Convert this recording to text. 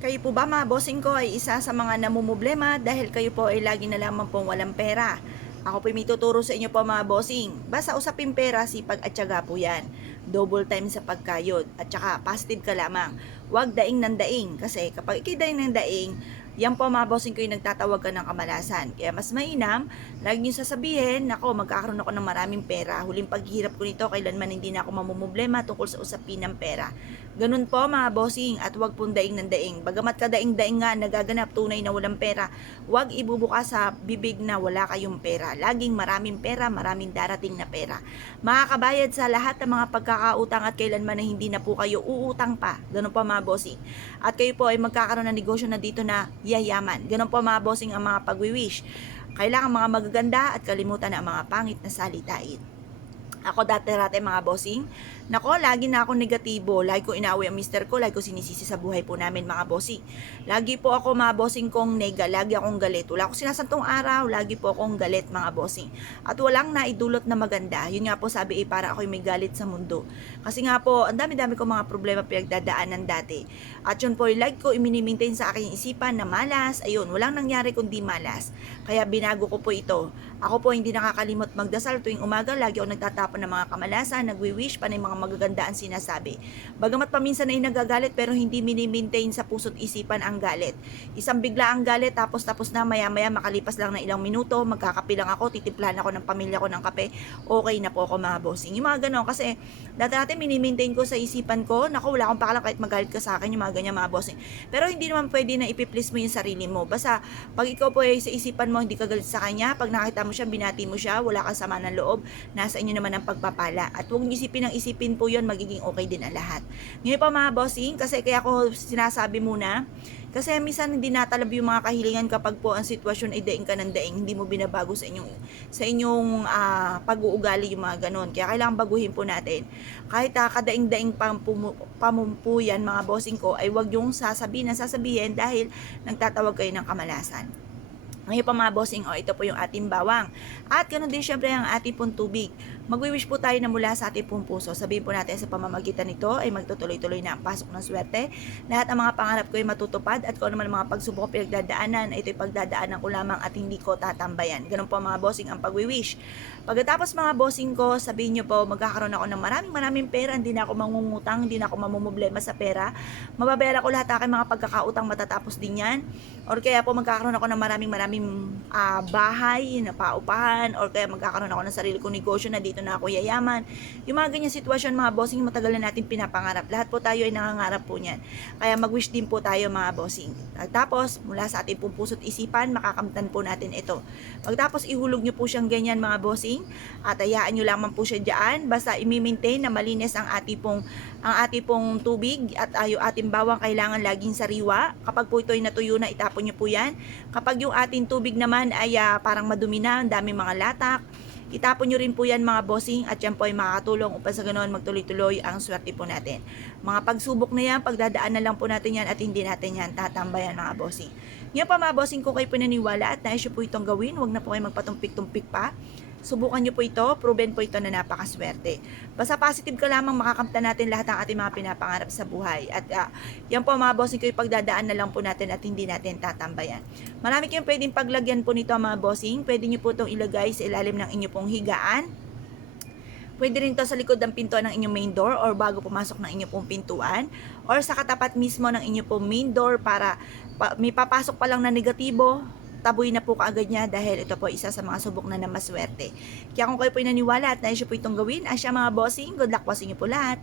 Kayo po ba mga bossing ko ay isa sa mga namumblema dahil kayo po ay lagi na lamang pong walang pera? Ako po may tuturo sa inyo po mga bossing. Basta usapin pera, sipag at tiyaga po yan. Double time sa pagkayod at saka positive ka lamang. Huwag daing ng daing kasi kapag ikay daing ng daing, yan po mga bossing ko yung nagtatawag ka ng kamalasan. Kaya mas mainam, lagi nyo sasabihin, nako magkakaroon ako ng maraming pera. Huling paghihirap ko nito, kailanman hindi na ako mamumblema tungkol sa usapin ng pera. Ganun po mga bossing at huwag pong daing ng daing. Bagamat kadaing-daing nga nagaganap tunay na walang pera, huwag ibubukas sa bibig na wala kayong pera. Laging maraming pera, maraming darating na pera. Makakabayad sa lahat ng mga pagkakautang at kailanman na hindi na po kayo uutang pa. Ganun po mga bossing. At kayo po ay magkakaroon ng negosyo na dito na yayaman. Ganun po mga bossing ang mga pagwiwish. Kailangan mga magaganda at kalimutan ang mga pangit na salitain. Ako dati-dati mga bossing, nako, lagi na ako negatibo, lagi ko inaaway ang mister ko, lagi ko sinisisi sa buhay po namin mga bossing. Lagi po ako mga bossing kong nega, lagi akong galit. Wala akong sinasantong araw, lagi po akong galit mga bossing. At walang naidulot na maganda. Yun nga po sabi para ako'y may galit sa mundo. Kasi nga po, ang dami-dami ko mga problema pinagdadaanan dati. At yun po, lagi ko i-maintain sa aking isipan na malas, ayun, walang nangyari kundi malas. Kaya binago ko po ito. Ako po hindi nakakalimot magdasal tuwing umaga, lagi ako nagtatapon ng mga kamalasan, nagwi-wish pa ng mga magagandaan sinasabi. Bagamat paminsan ay nagagalit pero hindi mini-maintain sa puso't isipan ang galit. Isang bigla ang galit tapos na maya-maya makalipas lang ng ilang minuto, magkakape lang ako, titimplahan ako ng pamilya ko ng kape, okay na po ako mga bossing. Yung mga ganon kasi dati mini-maintain ko sa isipan ko, naku wala akong pakalang kahit magalit ka sa akin, yung mga ganyan mga bossing. Pero hindi naman pwede na ipiplease mo yung sarili mo. Basta pag ikaw po ay sa isipan mo hindi ka galit sa kanya, pag nakita mo siya, binati mo siya, wala kang sama ng loob, nasa inyo naman ang pagpapala. At huwag isipin ng isipin po yun, magiging okay din ang lahat. Ngayon pa mga bossing, kasi kaya ako sinasabi muna, kasi minsan hindi natalab yung mga kahilingan kapag po ang sitwasyon ay daing ka ng daing, hindi mo binabago sa inyong pag-uugali yung mga ganon. Kaya kailangan baguhin po natin. Kahit kadaing-daing pamumpuyan mga bossing ko, ay wag yung sasabihin dahil nagtatawag kayo ng kamalasan. Ngayon pa mga bossing, ito po yung ating bawang. At ganoon din syempre ang ating pong tubig. Magwi-wish po tayo na mula sa ating pong puso. Sabihin po natin sa pamamagitan nito ay magtutuloy-tuloy na ang pasok ng swerte. Lahat ng mga pangarap ko ay matutupad at kung ano man ang mga pagsubok o pinagdadaanan, ito'y pagdadaanan ko lamang at hindi ko tatambayan. Ganun po mga bossing ang pagwi-wish. Pagkatapos mga bossing ko, sabihin nyo po, magkakaroon ako ng maraming pera, hindi na ako mangungutang, hindi na ako mamumblema sa pera. Mababayaran ko lahat ng aking mga pagkakautang matatapos din yan. Or kaya po magkakaroon ako ng maraming bahay na paupahan, or kaya magkakaroon ako ng sarili kong negosyo na dito na ako yayaman. Yung mga ganyan sitwasyon mga bossing, matagal na natin pinapangarap. Lahat po tayo ay nangangarap po niyan. Kaya mag-wish din po tayo mga bossing. Tapos mula sa ating pong puso't isipan, makakamtan po natin ito. Pagtapos ihulog nyo po siyang ganyan mga bossing, at hayaan nyo lamang po siya dyan. Basta i-maintain na malinis ang ating pong tubig at yung ating bawang kailangan laging sariwa. Kapag po ito ay natuyo na, itapon nyo po yan. Kapag yung ating tubig naman ay parang madumi na, ang daming mga latak, itapon nyo rin po yan mga bossing at yan po ay makakatulong upang sa ganoon magtuloy-tuloy ang swerte po natin. Mga pagsubok na yan, pagdadaan na lang po natin yan at hindi natin yan tatambayan mga bossing. Ngayon pa mga bossing, kung kayo pinaniwala at nais po itong gawin, huwag na po kayo magpatumpik-tumpik pa. Subukan nyo po ito, proven po ito na napakaswerte. Basta positive ka lamang, makakamtan natin lahat ng ating mga pinapangarap sa buhay. At yan po mga bossing ko, pagdadaan na lang po natin at hindi natin tatambayan. Marami kayong pwedeng paglagyan po nito mga bossing. Pwede nyo po itong ilagay sa ilalim ng inyo pong higaan. Pwede rin to sa likod ng pintuan ng inyong main door or bago pumasok ng inyong pong pintuan or sa katapat mismo ng inyong pong main door para may papasok pa lang na negatibo, taboy na po kaagad niya dahil ito po isa sa mga subok na namaswerte. Kaya kung kayo po naniwala at nais po itong gawin, asya mga bossing, good luck po sa inyo po lahat.